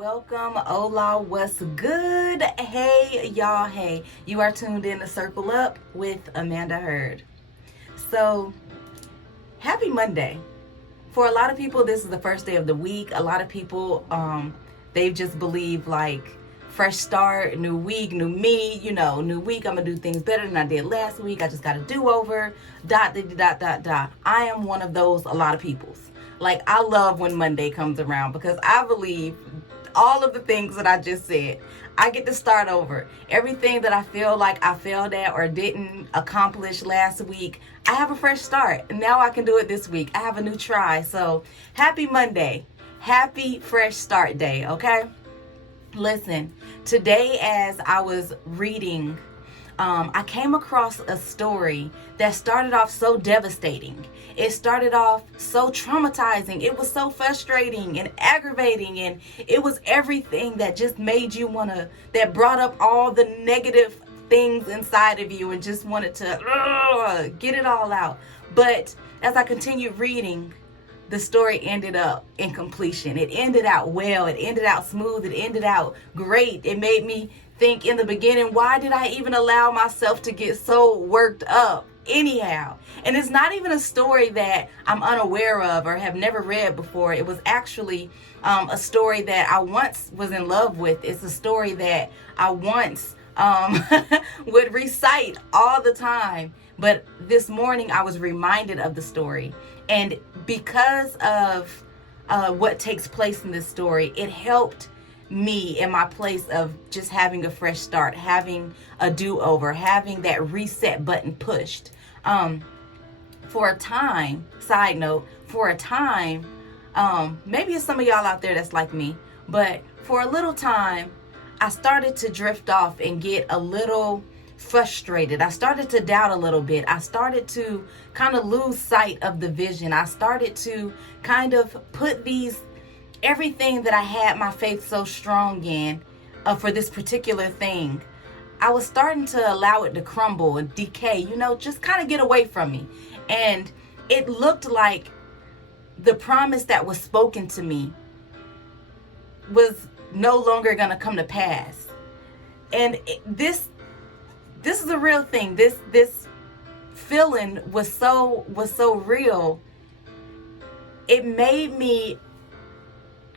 Welcome, hola, what's good? Hey, y'all, hey. You are tuned in to Circle Up with Amanda Hurd. So, happy Monday. For a lot of people, this is the first day of the week. A lot of people, they just believe like fresh start, new week, new me, new week. I'm going to do things better than I did last week. I just got a do-over, dot. I am one of those, a lot of people's. Like, I love when Monday comes around because I believe all of the things that I just said. I get to start over. Everything that I feel like I failed at or didn't accomplish last week, I have a fresh start. And now I can do it this week. I have a new try. So happy Monday. Happy fresh start day, okay? Listen, today as I was reading, I came across a story that started off so devastating. It started off so traumatizing. It was so frustrating and aggravating, and it was everything that just made you that brought up all the negative things inside of you and just wanted to get it all out. But as I continued reading, the story ended up in completion. It ended out well. It ended out smooth. It ended out great. It made me think in the beginning, why did I even allow myself to get so worked up anyhow? And it's not even a story that I'm unaware of or have never read before. It was actually a story that I once was in love with. It's a story that I once would recite all the time. But this morning I was reminded of the story. And because of what takes place in this story, it helped me in my place of just having a fresh start, having a do-over, having that reset button pushed. For a time, side note, maybe it's some of y'all out there that's like me, but for a little time, I started to drift off and get a little frustrated. I started to doubt a little bit. I started to kind of lose sight of the vision. I started to kind of put everything that I had my faith so strong in for this particular thing. I was starting to allow it to crumble and decay, just kind of get away from me. And it looked like the promise that was spoken to me was no longer going to come to pass. And this is a real thing. This feeling was so real. It made me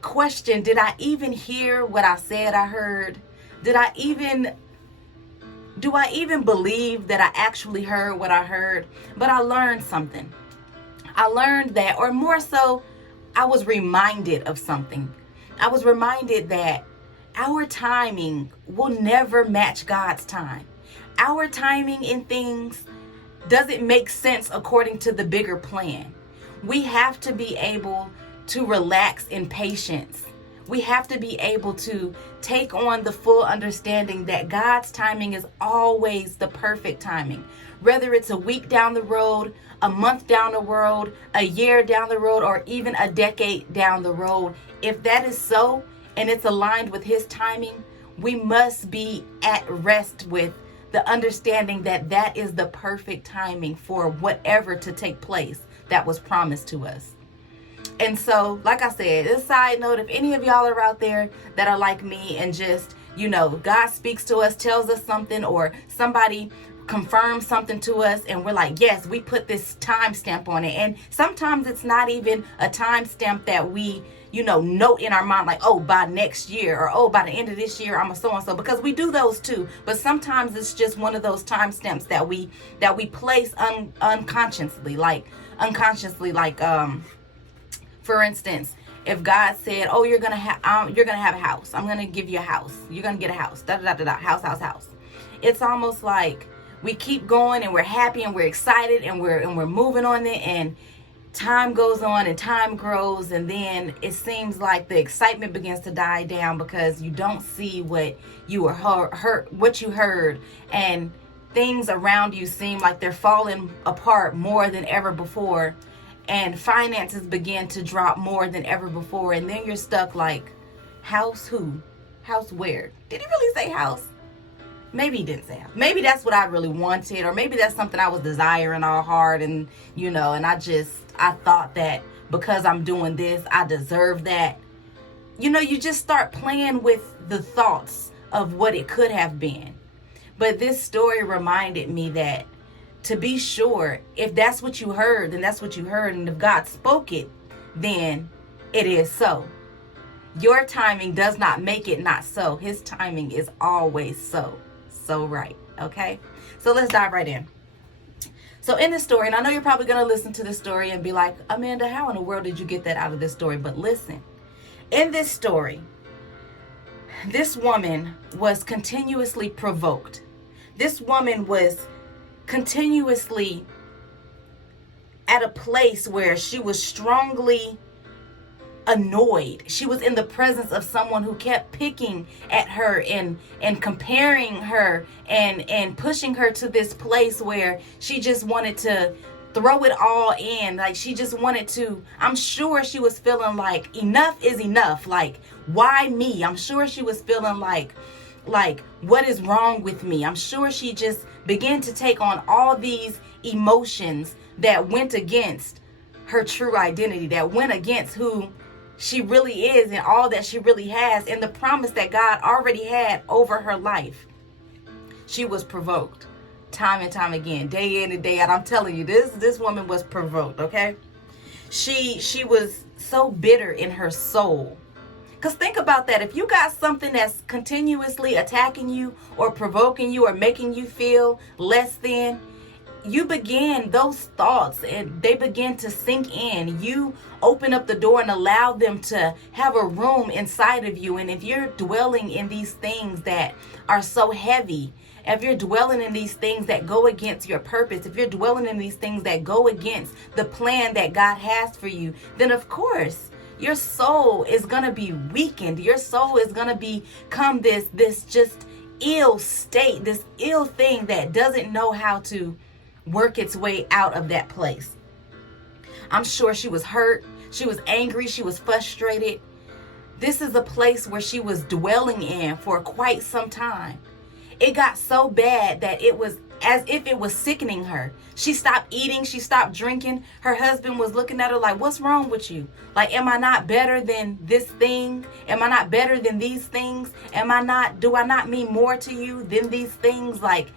question, did I even hear what I said I heard? Do I even believe that I actually heard what I heard? But I learned something. I learned that, or more so, I was reminded of something. I was reminded that our timing will never match God's time. Our timing in things doesn't make sense according to the bigger plan. We have to be able to relax in patience. We have to be able to take on the full understanding that God's timing is always the perfect timing. Whether it's a week down the road, a month down the road, a year down the road, or even a decade down the road, if that is so and it's aligned with His timing, we must be at rest with the understanding that that is the perfect timing for whatever to take place that was promised to us. And so, like I said, this side note, if any of y'all are out there that are like me and just, God speaks to us, tells us something, or somebody confirms something to us and we're like, yes, we put this timestamp on it. And sometimes it's not even a timestamp that we, note in our mind, like, oh, by next year, or oh, by the end of this year, I'm a so-and-so, because we do those too. But sometimes it's just one of those timestamps that we place unconsciously, like, for instance, if God said, oh, you're gonna have a house, I'm gonna give you a house, you're gonna get a house, house. It's almost like we keep going and we're happy and we're excited and we're moving on it, and time goes on and time grows, and then it seems like the excitement begins to die down because you don't see what you heard, and things around you seem like they're falling apart more than ever before. And finances begin to drop more than ever before. And then you're stuck like, house who? House where? Did he really say house? Maybe he didn't say house. Maybe that's what I really wanted. Or maybe that's something I was desiring all hard. And, and I thought that because I'm doing this, I deserve that. you just start playing with the thoughts of what it could have been. But this story reminded me that, to be sure, if that's what you heard, then that's what you heard. And if God spoke it, then it is so. Your timing does not make it not so. His timing is always so right. Okay? So let's dive right in. So in this story, and I know you're probably going to listen to this story and be like, Amanda, how in the world did you get that out of this story? But listen, in this story, this woman was continuously provoked. This woman was continuously at a place where she was strongly annoyed. She was in the presence of someone who kept picking at her and comparing her and pushing her to this place where she just wanted to throw it all in. Like, she just wanted to, I'm sure she was feeling like enough is enough. Like, why me? I'm sure she was feeling like what is wrong with me? I'm sure she just began to take on all these emotions that went against her true identity, that went against who she really is and all that she really has and the promise that God already had over her life. She was provoked time and time again, day in and day out. I'm telling you, this woman was provoked, okay? She was so bitter in her soul. Because think about that. If you got something that's continuously attacking you or provoking you or making you feel less than, you begin, those thoughts, and they begin to sink in. You open up the door and allow them to have a room inside of you. And if you're dwelling in these things that are so heavy, if you're dwelling in these things that go against your purpose, if you're dwelling in these things that go against the plan that God has for you, then of course your soul is going to be weakened. Your soul is going to become this just ill state, this ill thing that doesn't know how to work its way out of that place. I'm sure she was hurt. She was angry. She was frustrated. This is a place where she was dwelling in for quite some time. It got so bad that it was as if it was sickening her. She stopped eating. She stopped drinking. Her husband was looking at her like, what's wrong with you? Like, am I not better than this thing? Am I not better than these things? Do I not mean more to you than these things? Like,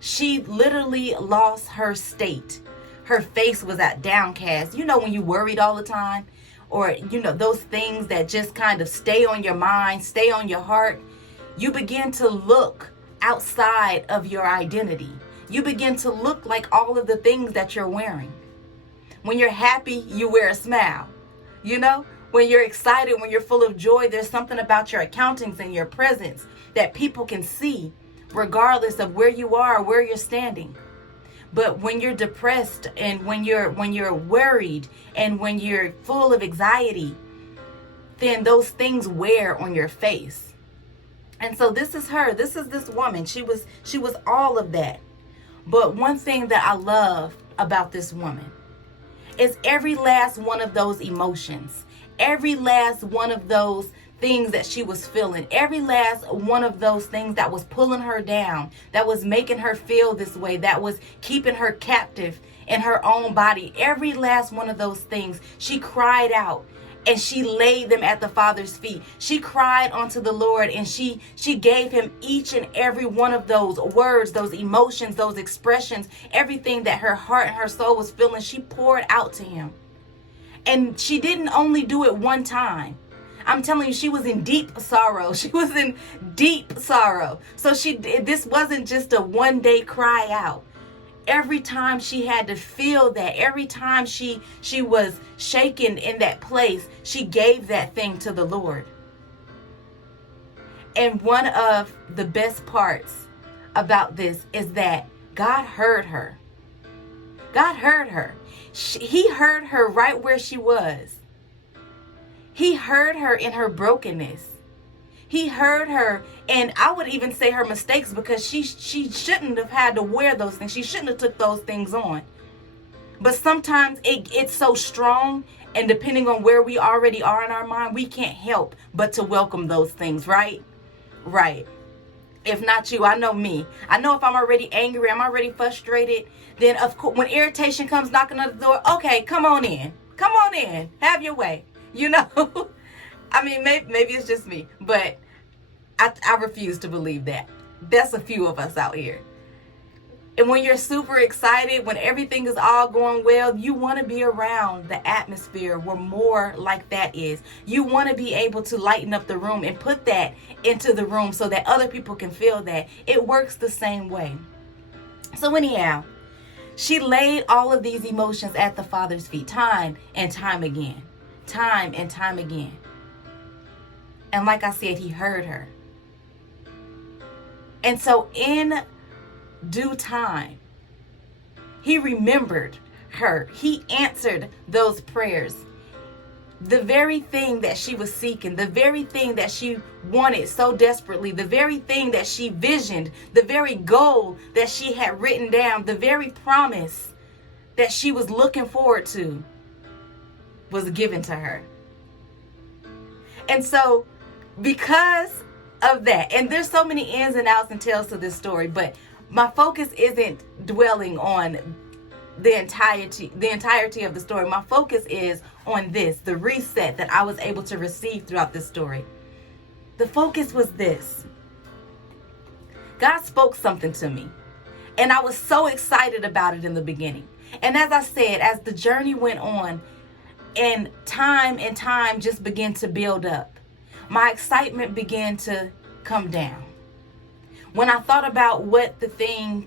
she literally lost her state. Her face was downcast. You know, when you worried all the time, or, those things that just kind of stay on your mind, stay on your heart, you begin to look outside of your identity. You begin to look like all of the things that you're wearing. When you're happy, you wear a smile. When you're excited, when you're full of joy, there's something about your accountings and your presence that people can see, regardless of where you are or where you're standing. But when you're depressed and when you're worried and when you're full of anxiety, then those things wear on your face. And so this is her. This is this woman. She was all of that. But one thing that I love about this woman is every last one of those emotions, every last one of those things that she was feeling, every last one of those things that was pulling her down, that was making her feel this way, that was keeping her captive in her own body, every last one of those things, she cried out and she laid them at the Father's feet. She cried unto the Lord and she gave him each and every one of those words, those emotions, those expressions, everything that her heart and her soul was feeling, she poured out to him. And she didn't only do it one time. I'm telling you, she was in deep sorrow. She was in deep sorrow. So this wasn't just a one-day cry out. Every time she had to feel that, every time she was shaken in that place, she gave that thing to the Lord. And one of the best parts about this is that God heard her. God heard her. He heard her right where she was. He heard her in her brokenness. He heard her, and I would even say her mistakes, because she shouldn't have had to wear those things. She shouldn't have took those things on. But sometimes it's so strong, and depending on where we already are in our mind, we can't help but to welcome those things, right? Right. If not you, I know me. I know if I'm already angry, I'm already frustrated, then of course, when irritation comes knocking on the door, okay, come on in. Come on in. Have your way. I mean, maybe it's just me, but I refuse to believe that. That's a few of us out here. And when you're super excited, when everything is all going well, you want to be around the atmosphere where more like that is. You want to be able to lighten up the room and put that into the room so that other people can feel that. It works the same way. So anyhow, she laid all of these emotions at the Father's feet time and time again. Time and time again. And like I said, he heard her. And so in due time, he remembered her. He answered those prayers. The very thing that she was seeking, the very thing that she wanted so desperately, the very thing that she visioned, the very goal that she had written down, the very promise that she was looking forward to was given to her. And so because of that, and there's so many ins and outs and tails to this story, but my focus isn't dwelling on the entirety of the story. My focus is on this, the reset that I was able to receive throughout this story. The focus was this. God spoke something to me, and I was so excited about it in the beginning. And as I said, as the journey went on and time just began to build up, my excitement began to come down. When I thought about what the thing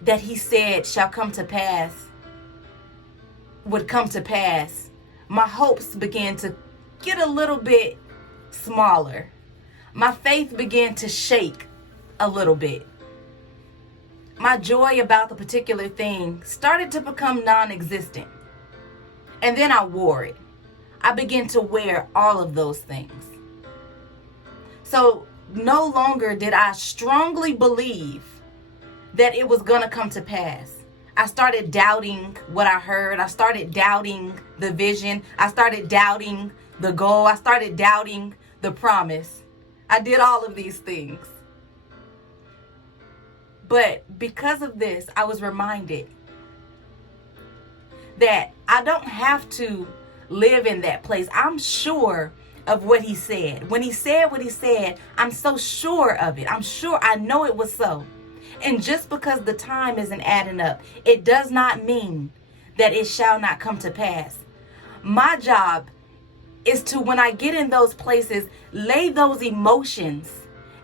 that he said shall come to pass would come to pass, my hopes began to get a little bit smaller. My faith began to shake a little bit. My joy about the particular thing started to become non-existent. And then I wore it. I began to wear all of those things. So no longer did I strongly believe that it was going to come to pass. I started doubting what I heard. I started doubting the vision. I started doubting the goal. I started doubting the promise. I did all of these things. But because of this, I was reminded that I don't have to live in that place. I'm sure of what he said. When he said what he said, I'm so sure of it. I'm sure, I know it was so. And just because the time isn't adding up, it does not mean that it shall not come to pass. My job is to, when I get in those places, lay those emotions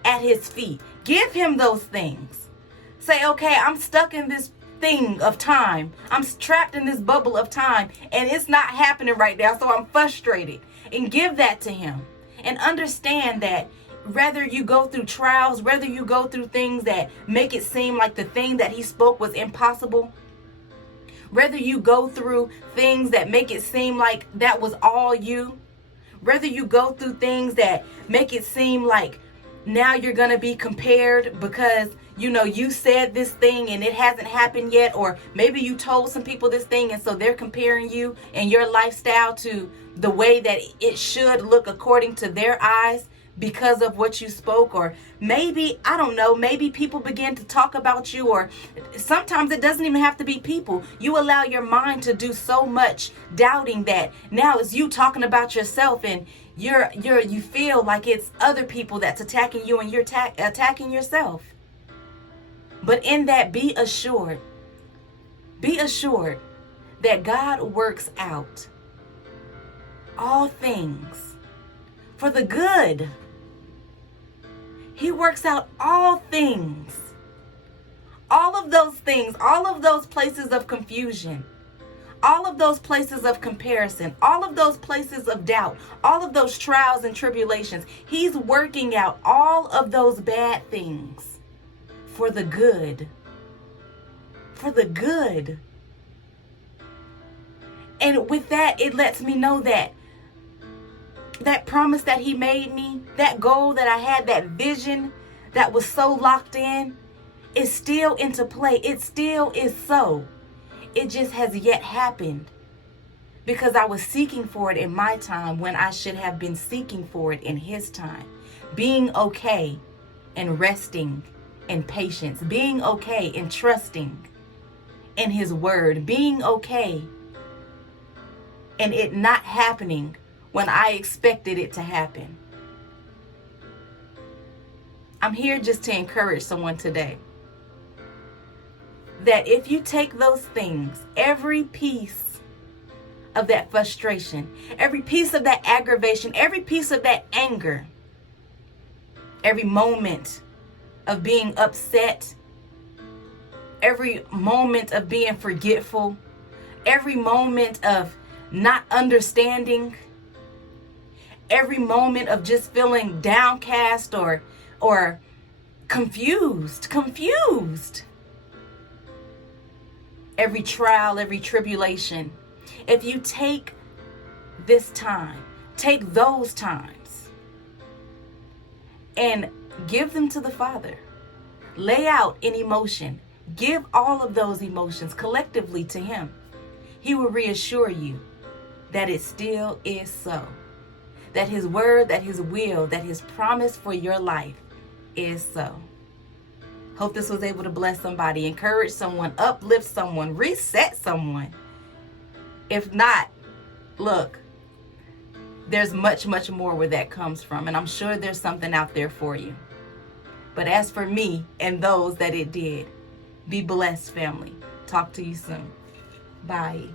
at his feet. Give him those things. Say, okay, I'm stuck in this thing of time. I'm trapped in this bubble of time, and it's not happening right now, so I'm frustrated. And give that to him. And understand that whether you go through trials, whether you go through things that make it seem like the thing that he spoke was impossible, whether you go through things that make it seem like that was all you, whether you go through things that make it seem like now you're going to be compared because, you know, you said this thing and it hasn't happened yet, or maybe you told some people this thing and so they're comparing you and your lifestyle to the way that it should look according to their eyes because of what you spoke. Or maybe, I don't know, maybe people begin to talk about you, or sometimes it doesn't even have to be people. You allow your mind to do so much doubting that now it's you talking about yourself, and you feel like it's other people that's attacking you and you're attacking yourself. But in that, be assured that God works out all things for the good. He works out all things. All of those things, all of those places of confusion, all of those places of comparison, all of those places of doubt, all of those trials and tribulations. He's working out all of those bad things for the good. For the good. And with that, it lets me know that that promise that he made me, that goal that I had, that vision that was so locked in, is still into play. It still is so. It just has yet happened because I was seeking for it in my time when I should have been seeking for it in his time. Being okay and resting in patience. Being okay and trusting in his word. Being okay and it not happening when I expected it to happen. I'm here just to encourage someone today that if you take those things, every piece of that frustration, every piece of that aggravation, every piece of that anger, every moment of being upset, every moment of being forgetful, every moment of not understanding, every moment of just feeling downcast or confused, every trial, every tribulation. If you take this time, take those times and give them to the Father. Lay out an emotion. Give all of those emotions collectively to Him. He will reassure you that it still is so. That His word, that His will, that His promise for your life is so. Hope this was able to bless somebody, encourage someone, uplift someone, reset someone. If not, look, there's much more where that comes from. And I'm sure there's something out there for you. But as for me and those that it did, be blessed, family. Talk to you soon. Bye.